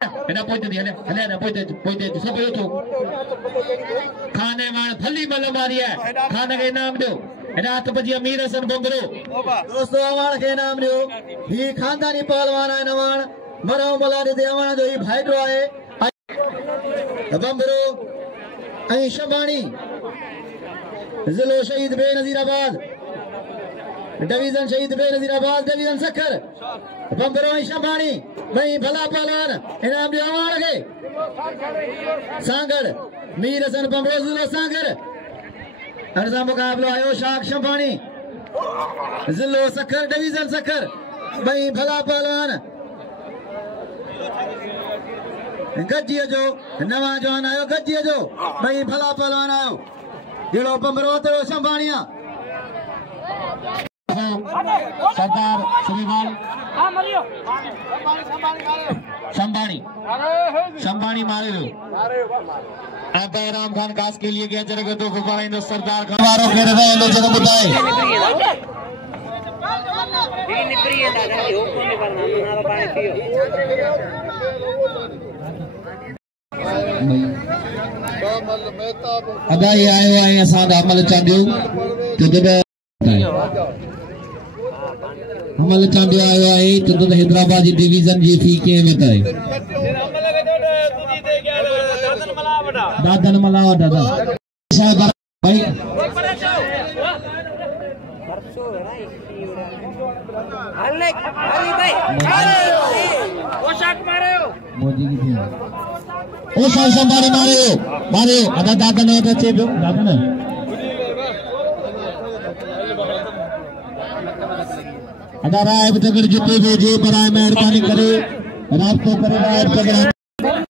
एना पोइते दी हले ना पोइते सब यो तो खाने वाण फली मल मारी है खाने के नाम दो एना हाथ बजी अमीर हसन बंगरो दोस्तों अवाण के नाम दो ही खानदानी पहलवान है नवाण मरो मलारे दे अवाण जो ही भाईडो है बंगरो आई शबानी जिलो शहीद बेनजीराबाद डिवीजन शहीद बेनजीराबाद डिवीजन सखर बंबरो शबानी भाई भला पहलवान इनाम दियो अवाण के सांगड़ मीर हसन बंबरो जिलो सांगड़ अरसा मुकाबलो आयो शाख शबानी जिलो सखर डिवीजन सखर भाई भला पहलवान गज्जी जो नवा जवान आयो गज्जी जो भाई भला पहलवान आयो जिलो बंबरो तो शबानिया सरदार श्रीवाल शंबानी मारे अब बैराम खान कास के लिए गया जगह तो गुब्बारा सरदार खबारों के रहे हैं जगह बताए अदाई आयो आए असां अमल चांदियो अमल चांदियो आयो आहे तो हैदराबाद जी डिवीजन जी फी के बताए दादन मलावा दादा भाई ओ साल संभारे मारे अदा दादन होता चे पियो दादन अदा राय तगड़ जिते जो बराए मेहरबानी करे रात को करे राय